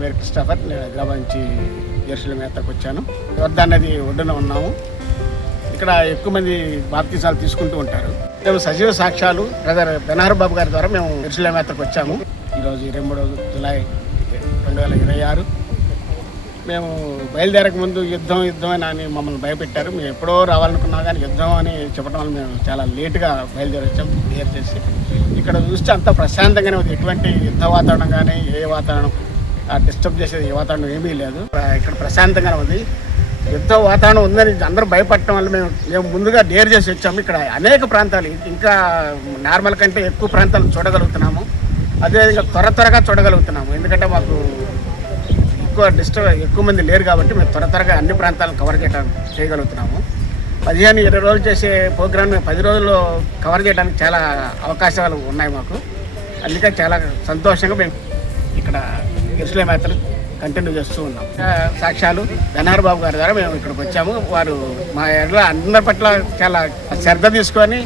పేరు క్రిస్టఫర్. నేను హైదరాబాద్ నుంచి జెరూసలేం యాత్రకు వచ్చాను. యోర్దాన్ నది ఒడ్డున ఉన్నాము. ఇక్కడ ఎక్కువ మంది బాప్తిసాలు తీసుకుంటూ ఉంటారు. మేము సజీవ సాక్ష్యాలు బ్రదర్ బెనహర్ బాబు గారి ద్వారా మేము జెరూసలేం యాత్రకు వచ్చాము. ఈరోజు 23 జూలై 2026. మేము బయలుదేరక ముందు యుద్ధం అని మమ్మల్ని భయపెట్టారు. మేము ఎప్పుడో రావాలనుకున్నా కానీ యుద్ధం అని చెప్పడం వల్ల మేము చాలా లేటుగా బయలుదేరి వచ్చాం. క్లియర్ చేసి ఇక్కడ చూస్తే అంతా ప్రశాంతంగానే ఉంది. ఎటువంటి యుద్ధ వాతావరణం కానీ ఏ వాతావరణం డిస్టర్బ్ చేసేది ఏ వాతావరణం ఏమీ లేదు. ఇక్కడ ప్రశాంతంగానే ఉంది. యుద్ధ వాతావరణం ఉందని అందరూ భయపడటం వల్ల మేము ముందుగా డేర్ చేసి వచ్చాము. ఇక్కడ అనేక ప్రాంతాలు ఇంకా నార్మల్ కంటే ఎక్కువ ప్రాంతాలు చూడగలుగుతున్నాము. అదేవిధంగా త్వరగా చూడగలుగుతున్నాము. ఎందుకంటే మాకు ఎక్కువ మంది లేరు కాబట్టి మేము త్వరగా అన్ని ప్రాంతాలను కవర్ చేయగలుగుతున్నాము. 15-20 రోజులు చేసే ప్రోగ్రామ్ 10 రోజుల్లో కవర్ చేయడానికి చాలా అవకాశాలు ఉన్నాయి మాకు. అందుకే చాలా సంతోషంగా మేము ఇక్కడ జెరూసలేం యాత్ర కంటిన్యూ చేస్తూ ఉన్నాం. సాక్ష్యాలు బెనహర్ బాబు గారి ద్వారా మేము ఇక్కడికి వచ్చాము. వారు మా అందరి పట్ల చాలా శ్రద్ధ తీసుకొని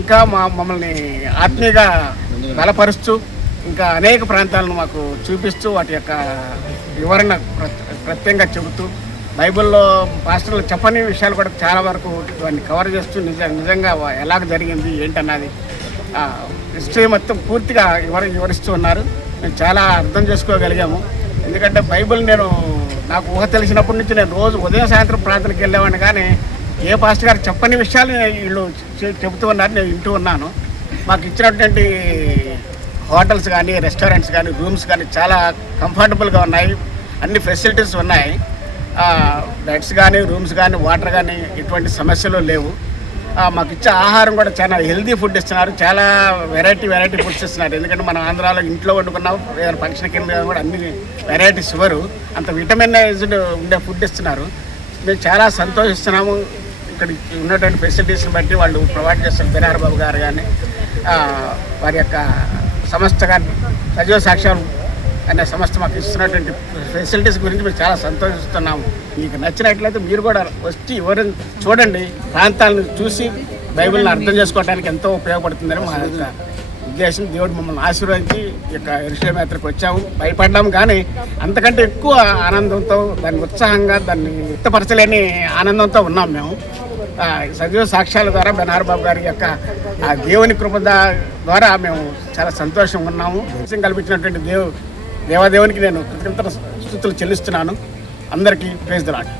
ఇంకా మమ్మల్ని ఆత్మీయంగా బలపరుస్తూ ఇంకా అనేక ప్రాంతాలను మాకు చూపిస్తూ వాటి యొక్క వివరణ ప్రత్యేకంగా చెబుతూ బైబిల్లో పాస్టర్లు చెప్పని విషయాలు కూడా చాలా వరకు వాటిని కవర్ చేస్తూ నిజంగా ఎలాగ జరిగింది ఏంటన్నది హిస్టరీ మొత్తం పూర్తిగా వివరిస్తూ ఉన్నారు. మేము చాలా అర్థం చేసుకోగలిగాము. ఎందుకంటే బైబిల్ నాకు ఊహ తెలిసినప్పటి నుంచి నేను రోజు ఉదయం సాయంత్రం ప్రార్థనకి వెళ్ళేవాడిని, కానీ ఏ పాస్టర్ గారు చెప్పని విషయాలు వీళ్ళు చెబుతూ ఉన్నారు, నేను వింటూ ఉన్నాను. మాకు ఇచ్చినటువంటి హోటల్స్ కానీ రెస్టారెంట్స్ కానీ రూమ్స్ కానీ చాలా కంఫర్టబుల్గా ఉన్నాయి. అన్ని ఫెసిలిటీస్ ఉన్నాయి. బెడ్స్ కానీ రూమ్స్ కానీ వాటర్ కానీ ఎటువంటి సమస్యలు లేవు. మాకు ఇచ్చే ఆహారం కూడా చాలా హెల్దీ ఫుడ్ ఇస్తున్నారు. చాలా వెరైటీ ఫుడ్స్ ఇస్తున్నారు. ఎందుకంటే మనం ఆంధ్రాలో ఇంట్లో వండుకున్నాం, ఏదైనా ఫంక్షన్ కింద కూడా అన్ని వెరైటీస్ ఇవ్వరు. అంత విటమినైజ్డ్ ఉండే ఫుడ్ ఇస్తున్నారు. మేము చాలా సంతోషిస్తున్నాము. ఇక్కడ ఉన్నటువంటి ఫెసిలిటీస్ని బట్టి వాళ్ళు ప్రొవైడ్ చేస్తారు. బెనహర్ బాబు గారు కానీ వారి యొక్క సంస్థ కానీ సజీవ సాక్ష్యాలు అనే సంస్థ మాకు ఇస్తున్నటువంటి ఫెసిలిటీస్ గురించి మేము చాలా సంతోషిస్తున్నాము. మీకు నచ్చినట్లయితే మీరు కూడా వచ్చి ఎవరైనా చూడండి. ప్రాంతాలను చూసి బైబిల్ని అర్థం చేసుకోవడానికి ఎంతో ఉపయోగపడుతుందని మా యొక్క ఉద్దేశం. దేవుడు మమ్మల్ని ఆశీర్వదించి ఇక జెరూసలేం యాత్రకు వచ్చాము. భయపడ్డాము, కానీ అంతకంటే ఎక్కువ ఆనందంతో దాన్ని ఉత్సాహంగా దాన్ని వ్యక్తపరచలేని ఆనందంతో ఉన్నాం మేము. సజీవ సాక్ష్యాల ద్వారా బెనహర్ బాబు గారి యొక్క ఆ దేవుని కృప ద్వారా మేము చాలా సంతోషంగా ఉన్నాము. కల్పించినటువంటి దేవాదేవునికి నేను కృతజ్ఞతలు స్తుతులు చెల్లిస్తున్నాను. అందరికీ ప్రైజ్ ది లార్డ్.